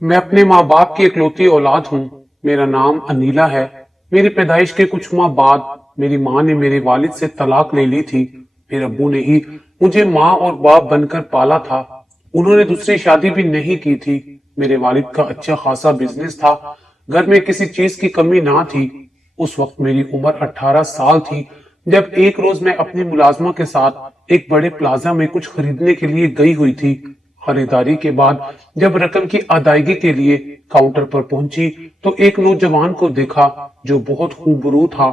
मैं अपने माँ बाप की इकलौती औलाद हूँ। मेरा नाम अनीला है। मेरी पैदाइश के कुछ माह बाद मेरी माँ ने मेरे वालिद से तलाक ले ली थी। फिर अब्बू ने ही मुझे माँ और बाप बनकर पाला था। उन्होंने दूसरी शादी भी नहीं की थी। मेरे वालिद का अच्छा खासा बिजनेस था। घर में किसी चीज की कमी ना थी। उस वक्त मेरी उम्र 18 साल थी जब एक रोज मैं अपनी मुलाजमा के साथ एक बड़े प्लाजा में कुछ खरीदने के लिए गई हुई थी। खरीदारी के बाद जब रकम की अदायगी के लिए काउंटर पर पहुंची तो एक नौजवान को देखा जो बहुत खूबरू था।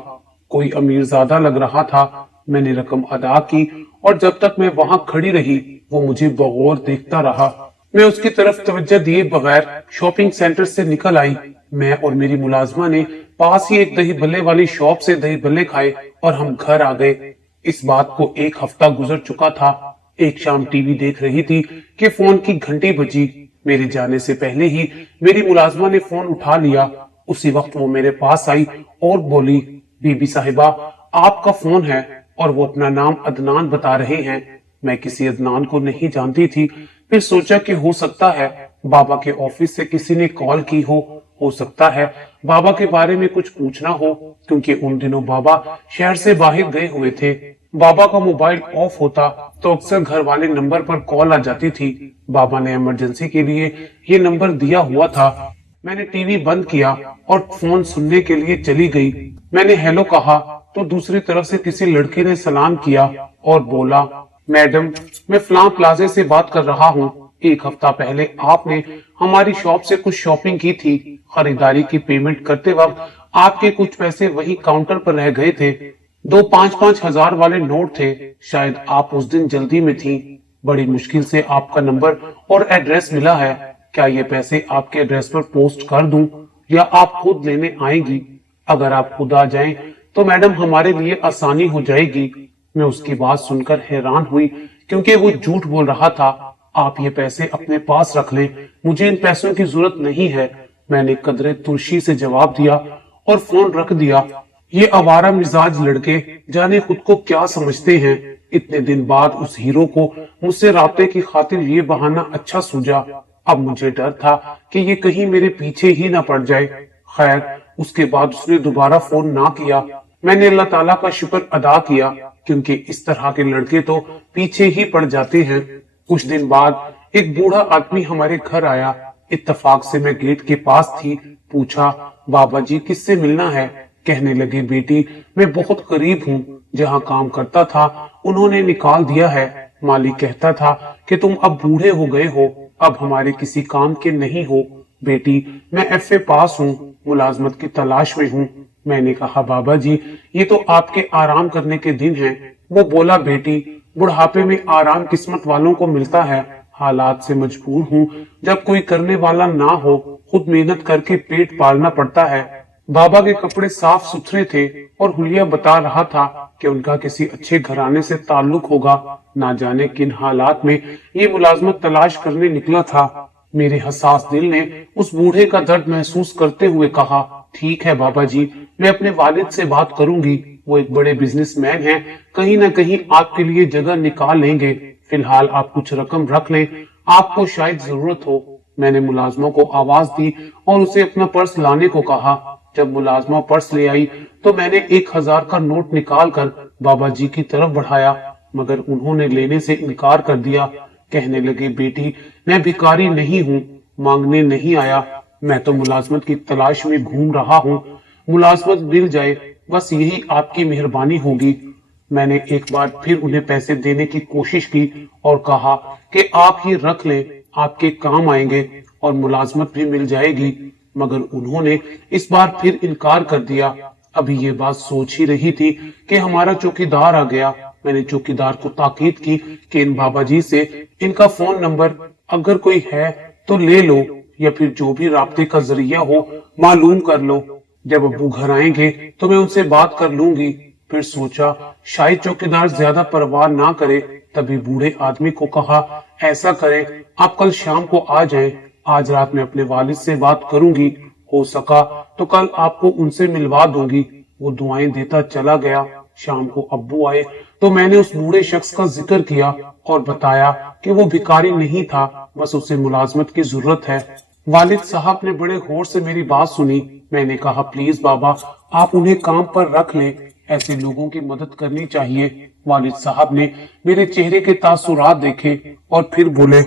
कोई अमीरजादा लग रहा था। मैंने रकम अदा की और जब तक मैं वहां खड़ी रही वो मुझे बगौर देखता रहा। मैं उसकी तरफ तवज्जो दिए बगैर शॉपिंग सेंटर से निकल आई। मैं और मेरी मुलाजमा ने पास ही एक दही भल्ले वाली शॉप से दही भल्ले खाए और हम घर आ गए। इस बात को एक हफ्ता गुजर चुका था। एक शाम टीवी देख रही थी कि फोन की घंटी बजी। मेरे जाने से पहले ही मेरी मुलाजमा ने फोन उठा लिया। उसी वक्त वो मेरे पास आई और बोली, बीबी साहिबा आपका फोन है। और वो अपना नाम अदनान बता रहे हैं। मैं किसी अदनान को नहीं जानती थी। फिर सोचा कि हो सकता है बाबा के ऑफिस से किसी ने कॉल की हो सकता है बाबा के बारे में कुछ पूछना हो, क्योंकि उन दिनों बाबा शहर से बाहर गए हुए थे। बाबा का मोबाइल ऑफ होता तो अक्सर घर वाले नंबर पर कॉल आ जाती थी। बाबा ने इमरजेंसी के लिए ये नंबर दिया हुआ था। मैंने टीवी बंद किया और फोन सुनने के लिए चली गई। मैंने हेलो कहा तो दूसरी तरफ से किसी लड़के ने सलाम किया और बोला, मैडम मैं फलां प्लाजे से बात कर रहा हूँ। एक हफ्ता पहले आपने हमारी शॉप से कुछ शॉपिंग की थी। खरीदारी की पेमेंट करते वक्त आपके कुछ पैसे वही काउंटर पर रह गए थे। दो 5-5 हजार वाले नोट थे। शायद आप उस दिन जल्दी में थी। बड़ी मुश्किल से आपका नंबर और एड्रेस मिला है। क्या ये पैसे आपके एड्रेस पर पोस्ट कर दूं या आप खुद लेने आएगी? अगर आप खुद आ जाएं तो मैडम हमारे लिए आसानी हो जाएगी। मैं उसकी बात सुनकर हैरान हुई क्योंकि वो झूठ बोल रहा था। आप ये पैसे अपने पास रख लें, मुझे इन पैसों की जरूरत नहीं है। मैंने कदरे तुर्शी से जवाब दिया और फोन रख दिया। ये आवारा मिजाज लड़के जाने खुद को क्या समझते हैं। इतने दिन बाद उस हीरो को मुझसे राब्ते की खातिर ये बहाना अच्छा सूझा। अब मुझे डर था कि ये कहीं मेरे पीछे ही ना पड़ जाए। खैर उसके बाद उसने दोबारा फोन ना किया। मैंने अल्लाह ताला का शुक्र अदा किया क्योंकि इस तरह के लड़के तो पीछे ही पड़ जाते हैं। कुछ दिन बाद एक बूढ़ा आदमी हमारे घर आया। इत्तेफाक से मैं गेट के पास थी। पूछा, बाबा जी किससे मिलना है? कहने लगे, बेटी मैं बहुत करीब हूँ। जहाँ काम करता था उन्होंने निकाल दिया है। मालिक कहता था कि तुम अब बूढ़े हो गए हो, अब हमारे किसी काम के नहीं हो। बेटी मैं एफए पास हूँ, मुलाजमत की तलाश में हूँ। मैंने कहा, बाबा जी ये तो आपके आराम करने के दिन हैं। वो बोला, बेटी बुढ़ापे में आराम किस्मत वालों को मिलता है। हालात से मजबूर हूँ। जब कोई करने वाला ना हो खुद मेहनत करके पेट पालना पड़ता है। बाबा के कपड़े साफ सुथरे थे और हुलिया बता रहा था कि उनका किसी अच्छे घराने से ताल्लुक होगा। ना जाने किन हालात में ये मुलाजमत तलाश करने निकला था। मेरे हसास दिल ने उस बूढ़े का दर्द महसूस करते हुए कहा, ठीक है बाबा जी, मैं अपने वालिद से बात करूंगी। वो एक बड़े बिजनेसमैन हैं, कहीं ना कहीं आपके लिए जगह निकाल लेंगे। फिलहाल आप कुछ रकम रख लें, आपको शायद जरूरत हो। मैंने मुलाजमा को आवाज दी और उसे अपना पर्स लाने को कहा। जब मुलाजमा पर्स ले आई तो मैंने 1000 का नोट निकाल कर बाबा जी की तरफ बढ़ाया, मगर उन्होंने लेने से इनकार कर दिया। कहने लगे, बेटी मैं भिखारी नहीं हूँ, मांगने नहीं आया। मैं तो मुलाजमत की तलाश में घूम रहा हूँ। मुलाजमत मिल जाए बस यही आपकी मेहरबानी होगी। मैंने एक बार फिर उन्हें पैसे देने की कोशिश की और कहा कि आप ये रख लें, आपके काम आएंगे और मुलाजमत भी मिल जाएगी, मगर उन्होंने इस बार फिर इनकार कर दिया। अभी ये बात सोच ही रही थी कि हमारा चौकीदार आ गया। मैंने चौकीदार को ताकीद की कि इन बाबा जी से इनका फोन नंबर अगर कोई है तो ले लो या फिर जो भी राब्ते का जरिया हो मालूम कर लो। जब अब्बू घर आएंगे तो मैं उनसे बात कर लूंगी। फिर सोचा शायद चौकीदार ज्यादा परवाह ना करे। तभी बूढ़े आदमी को कहा, ऐसा करें आप कल शाम को आ जाएं। आज रात में अपने वालिद से बात करूंगी, हो सका तो कल आपको उनसे मिलवा दूंगी। वो दुआएं देता चला गया। शाम को अब्बू आए तो मैंने उस बूढ़े शख्स का जिक्र किया और बताया कि वो भिखारी नहीं था, बस उसे मुलाजमत की जरूरत है। والد साहब ने बड़े गौर से मेरी बात सुनी। मैंने कहा, प्लीज बाबा, आप उन्हें काम पर रख लें, ऐसे लोगों की मदद करनी चाहिए। वालिद साहब ने मेरे चेहरे के तासुरात देखे और फिर बोले,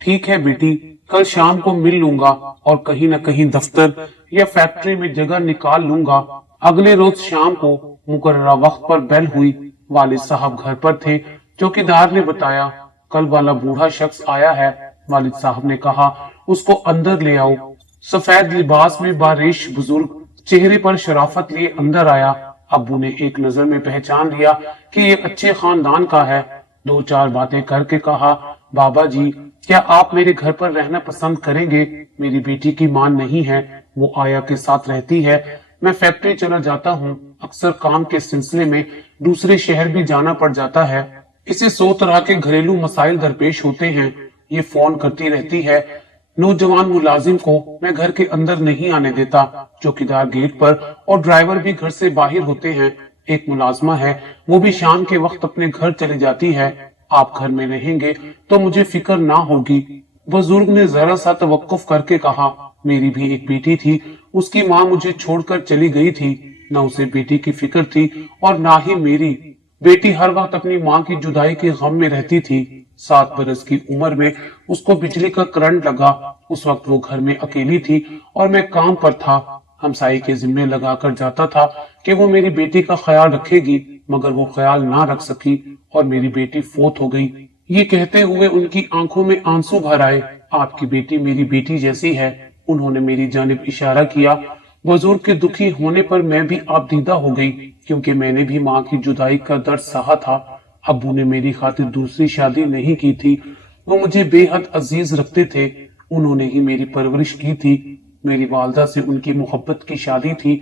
ठीक है बेटी, कल शाम को मिल लूंगा और कहीं न कहीं दफ्तर या फैक्ट्री में जगह निकाल लूंगा। अगले रोज शाम को मुकर्ररा वक्त पर बेल हुई। वालिद साहब घर पर थे। चौकीदार ने बताया, कल वाला बूढ़ा शख्स आया है। वालिद साहब ने कहा, उसको अंदर ले आओ। सफेद लिबास में बारिश बुजुर्ग चेहरे पर शराफत लिए अंदर आया। अब्बू ने एक नजर में पहचान लिया कि ये अच्छे खानदान का है। दो चार बातें करके कहा, बाबा जी, क्या आप मेरे घर पर रहना पसंद करेंगे? मेरी बेटी की मां नहीं है, वो आया के साथ रहती है। मैं फैक्ट्री चला जाता हूँ, अक्सर काम के सिलसिले में दूसरे शहर भी जाना पड़ जाता है। इसे 100 तरह के घरेलू मसाइल दरपेश होते हैं। ये फोन करती रहती है। नौजवान मुलाजिम को मैं घर के अंदर नहीं आने देता। चौकीदार गेट पर और ड्राइवर भी घर से बाहर होते हैं। एक मुलाजमा है, वो भी शाम के वक्त अपने घर चली जाती है। आप घर में रहेंगे तो मुझे फिक्र ना होगी। बुजुर्ग ने जरा सा तवक्कुफ करके कहा, मेरी भी एक बेटी थी, उसकी माँ मुझे छोड़कर चली गई थी। न उसे बेटी की फिक्र थी और ना ही मेरी। बेटी हर वक्त अपनी माँ की जुदाई के गम में रहती थी। 7 बरस की उम्र में उसको बिजली का करंट लगा। उस वक्त वो घर में अकेली थी और मैं काम पर था। हमसाई के जिम्मे लगाकर जाता था कि वो मेरी बेटी का ख्याल रखेगी, मगर वो ख्याल ना रख सकी और मेरी बेटी फोत हो गई। ये कहते हुए उनकी आंखों में आंसू भर आए। आपकी बेटी मेरी बेटी जैसी है। उन्होंने मेरी जानिब इशारा किया। बुजुर्ग के दुखी होने पर मैं भी आपदीदा हो गई, क्योंकि मैंने भी माँ की जुदाई का दर्द सहा था। अब्बू ने मेरी खातिर दूसरी शादी नहीं की थी। वो मुझे बेहद अजीज रखते थे। उन्होंने ही मेरी परवरिश की थी। मेरी वालदा से उनकी मोहब्बत की शादी थी।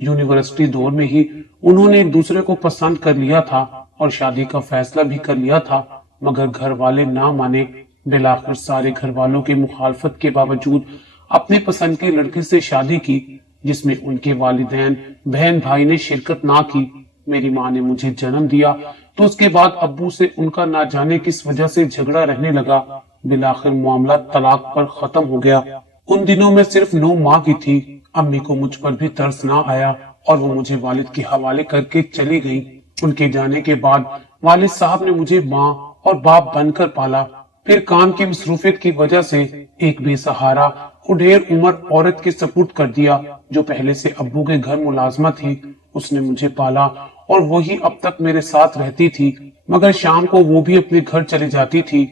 यूनिवर्सिटी दौर में ही उन्होंने एक दूसरे को पसंद कर लिया था और शादी का फैसला भी कर लिया था, मगर घर वाले ना माने। बिलाखिर सारे घर वालों की मुखालफत के बावजूद अपनी पसंद की लड़की से शादी की, जिसमें उनके वालिदैन बहन भाई ने शिरकत ना की। मेरी माँ ने मुझे जन्म दिया तो उसके बाद अब्बू से उनका ना जाने किस वजह से झगड़ा रहने लगा। बिलाखिर मामला तलाक पर खत्म हो गया। उन दिनों में सिर्फ 9 माह की थी। अम्मी को मुझ पर भी तरस ना आया और वो मुझे वालिद के हवाले करके चली गई। उनके जाने के बाद वालिद साहब ने मुझे माँ और बाप बनकर पाला। फिर काम की मसरूफियत की वजह से एक बेसहारा और ढेर उम्र औरत के सपुर्द कर दिया, जो पहले से अब्बू के घर मुलाजमा थी। उसने मुझे पाला और वही अब तक मेरे साथ रहती थी, मगर शाम को वो भी अपने घर चली जाती थी।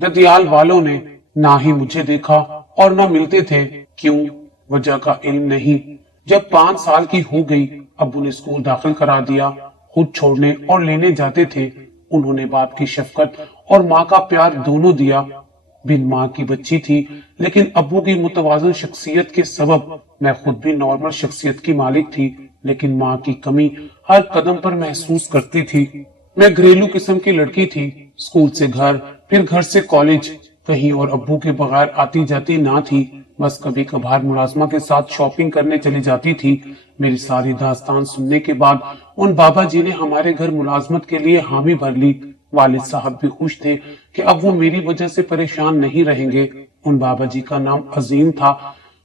ददियाल वालों ने ना ही मुझे देखा और ना मिलते थे। क्यों? वजह का इल्म नहीं। जब 5 साल की हो गई, अब्बू ने स्कूल दाखिल करा दिया। खुद छोड़ने और लेने जाते थे। उन्होंने बाप की शफकत और माँ का प्यार दोनों दिया। बिन माँ की बच्ची थी, लेकिन अब्बू की मुतवाज़िन शख्सियत के सबब मैं खुद भी नॉर्मल शख्सियत की मालिक थी, लेकिन माँ की कमी हर कदम पर महसूस करती थी। मैं घरेलू किस्म की लड़की थी। स्कूल से घर, फिर घर से कॉलेज, कहीं और अब्बू के बगैर आती जाती ना थी। बस कभी कभार मुलाजमा के साथ शॉपिंग करने चली जाती थी। मेरी सारी दास्तान सुनने के बाद उन बाबा जी ने हमारे घर मुलाजमत के लिए हामी भर ली। वालिद साहब भी खुश थे कि अब वो मेरी वजह से परेशान नहीं रहेंगे। उन बाबा जी का नाम अजीम था।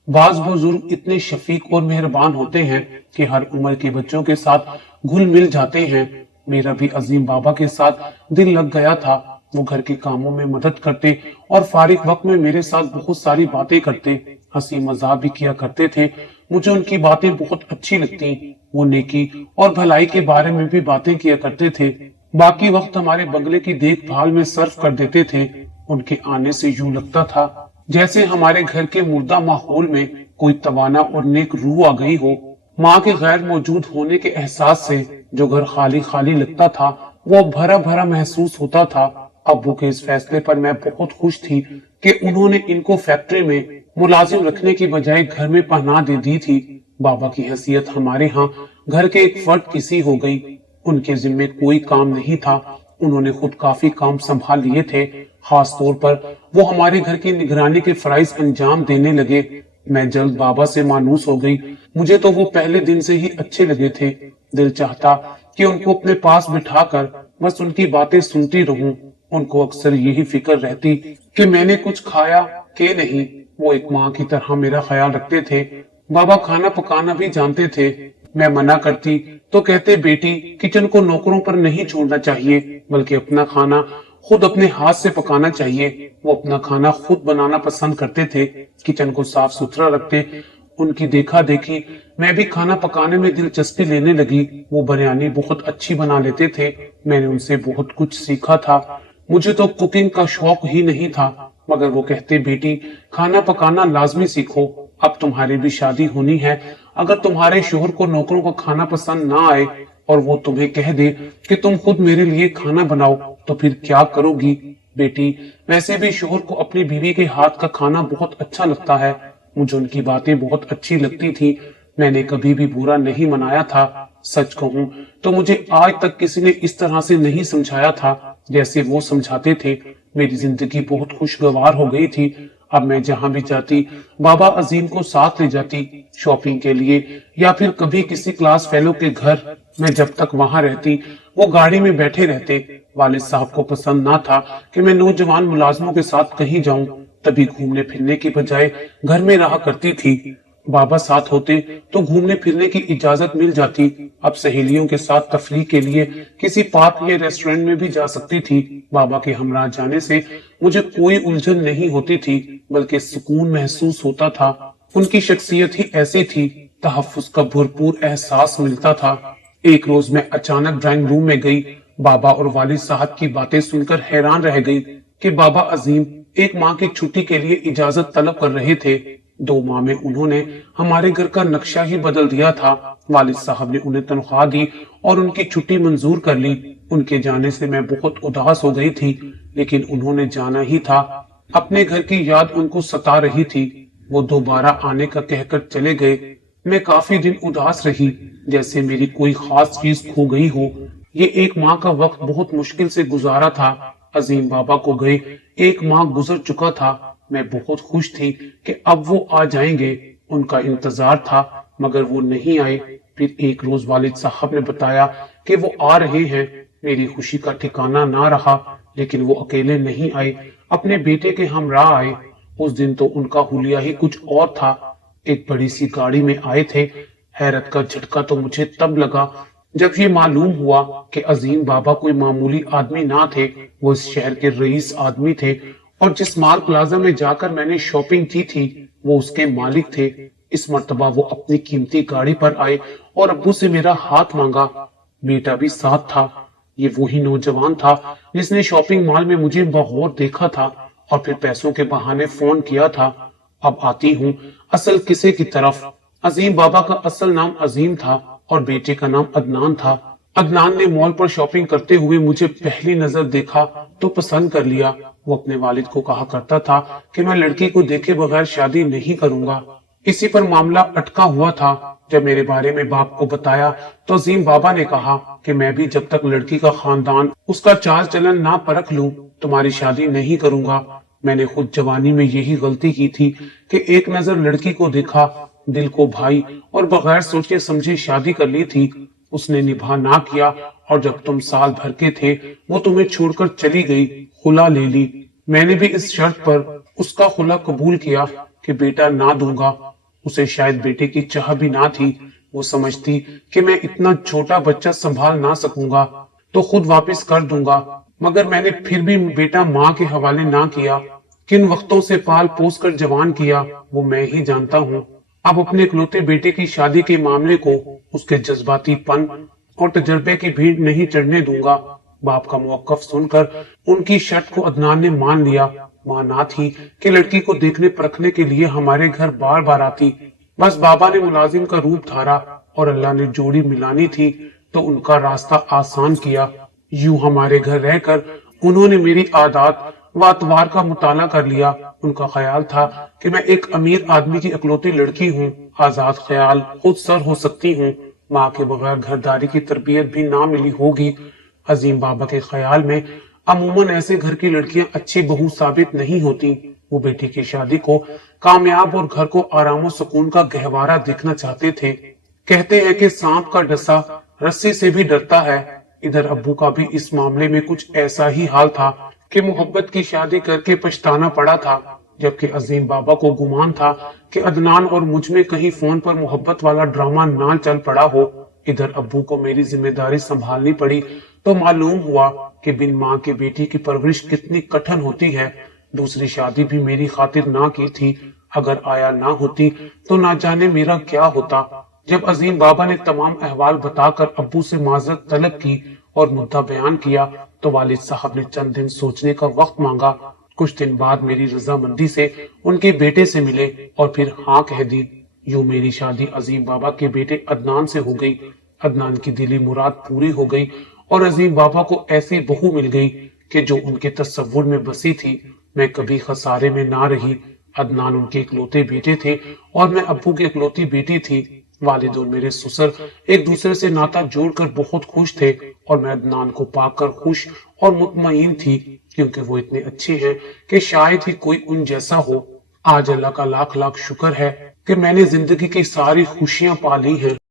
बाज बुजुर्ग इतने शफीक और मेहरबान होते हैं कि हर उम्र के बच्चों के साथ घुल मिल जाते हैं। मेरा भी अजीम बाबा के साथ दिल लग गया था। वो घर के कामों में मदद करते और फारिग वक्त में मेरे साथ बहुत सारी बातें करते, हंसी मजाक भी किया करते थे। मुझे उनकी बातें बहुत अच्छी लगती। वो नेकी और भलाई के बारे में भी बातें किया करते थे। बाकी वक्त हमारे बंगले की देखभाल में सर्फ कर देते थे। उनके आने से यूं लगता था जैसे हमारे घर के मुर्दा माहौल में कोई तवाना और नेक रूह आ गई हो। माँ के गैर मौजूद होने के एहसास से जो घर खाली खाली लगता था, वो भरा भरा महसूस होता था। अब्बू के इस फैसले पर मैं बहुत खुश थी कि उन्होंने इनको फैक्ट्री में मुलाजिम रखने की बजाय घर में पनाह दे दी थी। बाबा की हैसियत हमारे यहाँ घर के एक फर्द की सी हो गई। उनके जिम्मे कोई काम नहीं था। उन्होंने खुद काफी काम संभाल लिए थे। खास तौर पर वो हमारे घर की निगरानी के फराइज अंजाम देने लगे। मैं जल्द बाबा से मानूस हो गई। मुझे तो वो पहले दिन से ही अच्छे लगे थे। दिल चाहता कि उनको अपने पास बिठाकर बस उनकी बातें सुनती रहूं। उनको अक्सर यही फिक्र रहती कि मैंने कुछ खाया कि नहीं, वो एक माँ की तरह मेरा ख्याल रखते थे। बाबा खाना पकाना भी जानते थे। मैं मना करती तो कहते, बेटी किचन को नौकरों पर नहीं छोड़ना चाहिए, बल्कि अपना खाना खुद अपने हाथ से पकाना चाहिए। वो अपना खाना खुद बनाना पसंद करते थे, किचन को साफ सुथरा रखते। उनकी देखा देखी मैं भी खाना पकाने में दिलचस्पी लेने लगी। वो बिरयानी बहुत अच्छी बना लेते थे। मैंने उनसे बहुत कुछ सीखा था। मुझे तो कुकिंग का शौक ही नहीं था, मगर वो कहते, बेटी खाना पकाना लाजमी सीखो, अब तुम्हारी भी शादी होनी है। अगर तुम्हारे शोहर को नौकरों का खाना पसंद ना आए और वो तुम्हें कह दे कि तुम खुद मेरे लिए खाना बनाओ, तो फिर क्या करोगी? बेटी वैसे भी शोहर को अपनी बीवी के हाथ का खाना बहुत अच्छा लगता है। मुझे उनकी बातें बहुत अच्छी लगती थी। मैंने कभी भी बुरा नहीं मनाया था। सच कहूं तो मुझे आज तक किसी ने इस तरह से नहीं समझाया था जैसे वो समझाते थे। मेरी जिंदगी बहुत खुशगवार हो गई थी। अब मैं जहां भी जाती बाबा अजीम को साथ ले जाती, शॉपिंग के लिए या फिर कभी किसी क्लास फेलो के घर। मैं जब तक वहां रहती वो गाड़ी में बैठे रहते। वालिद साहब को पसंद ना था कि मैं नौजवान मुलाजमों के साथ कहीं जाऊं, तभी घूमने फिरने की बजाय घर में रहा करती थी। बाबा साथ होते तो घूमने फिरने की इजाजत मिल जाती। अब सहेलियों के साथ तफरीह के लिए किसी पार्क या रेस्टोरेंट में भी जा सकती थी। बाबा के हमरा जाने से मुझे कोई उलझन नहीं होती थी, बल्कि सुकून महसूस होता था। उनकी शख्सियत ही ऐसी थी, तहफ्फुज का भरपूर एहसास मिलता था। एक रोज मैं अचानक ड्राइंग रूम में गई। बाबा और वालिद साहब की बातें सुनकर हैरान रह गई कि बाबा अजीम एक माँ की छुट्टी के लिए इजाजत तलब कर रहे थे। 2 माह में उन्होंने हमारे घर का नक्शा ही बदल दिया था। वालिद साहब ने उन्हें तनख्वाह दी और उनकी छुट्टी मंजूर कर ली। उनके जाने से मैं बहुत उदास हो गई थी, लेकिन उन्होंने जाना ही था। अपने घर की याद उनको सता रही थी। वो दोबारा आने का कहकर चले गए। मैं काफी दिन उदास रही, जैसे मेरी कोई खास चीज खो गई हो। ये एक माह का वक्त बहुत मुश्किल से गुजारा था। अजीम बाबा को गए 1 माह गुजर चुका था। मैं बहुत खुश थी कि अब वो आ जाएंगे। उनका इंतजार था, मगर वो नहीं आए। फिर एक रोज वालिद साहब ने बताया कि वो आ रहे हैं। मेरी खुशी का ठिकाना ना रहा, लेकिन वो अकेले नहीं आए, अपने बेटे के हमराह आए। उस दिन तो उनका हुलिया ही कुछ और था। एक बड़ी सी गाड़ी में आए थे। हैरत का झटका तो मुझे तब लगा जब ये मालूम हुआ कि अजीम बाबा कोई मामूली आदमी ना थे, वो इस शहर के रईस आदमी थे। और जिस माल प्लाजा में जाकर मैंने शॉपिंग की थी, वो उसके मालिक थे। इस मर्तबा वो अपनी कीमती गाड़ी पर आए और अब्बू से मेरा हाथ मांगा। बेटा भी साथ था। ये वही नौजवान था जिसने शॉपिंग मॉल में मुझे बगौर देखा था और फिर पैसों के बहाने फोन किया था। अब आती हूँ असल किस्से की तरफ। अजीम बाबा का असल नाम अजीम था और बेटे का नाम अदनान था। अदनान ने मॉल पर शॉपिंग करते हुए मुझे पहली नजर देखा तो पसंद कर लिया। वो अपने वालिद को कहा करता था कि मैं लड़की को देखे बगैर शादी नहीं करूंगा। इसी पर मामला अटका हुआ था। जब मेरे बारे में बाप को बताया तो अजीम बाबा ने कहा कि मैं भी जब तक लड़की का खानदान उसका चाल चलन ना परख लूं, तुम्हारी शादी नहीं करूंगा। मैंने खुद जवानी में यही गलती की थी कि एक नजर लड़की को देखा, दिल को भाई और बगैर सोचे समझे शादी कर ली थी। उसने निभा ना किया और जब तुम साल भर के थे वो तुम्हें छोड़कर चली गई, खुला ले ली। मैंने भी इस शर्त पर उसका खुला कबूल किया कि बेटा ना दूंगा। उसे शायद बेटे की चाह भी ना थी। वो समझती कि मैं इतना छोटा बच्चा संभाल ना सकूंगा तो खुद वापस कर दूंगा, मगर मैंने फिर भी बेटा माँ के हवाले ना किया। किन वक्तों से पाल पोस कर जवान किया वो मैं ही जानता हूँ। अब अपने इकलौते बेटे की शादी के मामले को उसके जज्बातीपन और तजर्बे की भीड़ नहीं चढ़ने दूंगा। बाप का मौकफ सुनकर उनकी शर्त को अदनान ने मान लिया। माँ ना थी कि लड़की को देखने परखने के लिए हमारे घर बार बार आती। बस बाबा ने मुलाजिम का रूप धारा और अल्लाह ने जोड़ी मिलानी थी तो उनका रास्ता आसान किया। यूं हमारे घर रहकर उन्होंने मेरी आदत व अतवार का मुताला कर लिया। उनका ख्याल था कि मैं एक अमीर आदमी की इकलौती लड़की हूँ, आजाद ख्याल, खुद सर हो सकती हूँ। माँ के बगैर घरदारी की तरबियत भी ना मिली होगी। अजीम बाबा के ख्याल में अमूमन ऐसे घर की लड़कियां अच्छी बहू साबित नहीं होती। वो बेटी की शादी को कामयाब और घर को आराम और सुकून का गहवारा देखना चाहते थे। कहते हैं कि सांप का डसा रस्सी से भी डरता है। इधर अब्बू का भी इस मामले में कुछ ऐसा ही हाल था कि मोहब्बत की शादी करके पछताना पड़ा था। جبکہ عظیم بابا کو گمان تھا کہ عدنان اور مجھ میں کہیں فون پر محبت والا ڈرامہ نہ چل پڑا ہو۔ ادھر ابو کو میری ذمہ داری سنبھالنی پڑی تو معلوم ہوا کہ بن ماں کے بیٹی کی پرورش کتنی کٹھن ہوتی ہے۔ دوسری شادی بھی میری خاطر نہ کی تھی، اگر آیا نہ ہوتی تو نہ جانے میرا کیا ہوتا۔ جب عظیم بابا نے تمام احوال بتا کر ابو سے معذرت طلب کی اور مدعا بیان کیا تو والد صاحب نے چند دن سوچنے کا وقت مانگا۔ کچھ دن بعد میری رضامندی سے ان کے بیٹے سے ملے اور پھر ہاں کہہ دی۔ یوں میری شادی عظیم بابا کے بیٹے عدنان سے ہو گئی۔ عدنان کی دلی مراد پوری ہو گئی اور عظیم بابا کو ایسی بہو مل گئی کہ جو ان کے تصور میں بسی تھی۔ میں کبھی خسارے میں نہ رہی۔ عدنان ان کے اکلوتے بیٹے تھے اور میں ابو کی اکلوتی بیٹی تھی۔ والد اور میرے سسر ایک دوسرے سے ناتا جوڑ کر بہت خوش تھے اور میں عدنان کو پا کر خوش اور مطمئن تھی، کیونکہ وہ اتنے اچھے ہیں کہ شاید ہی کوئی ان جیسا ہو۔ آج اللہ کا لاکھ لاکھ شکر ہے کہ میں نے زندگی کی ساری خوشیاں پا لی ہیں۔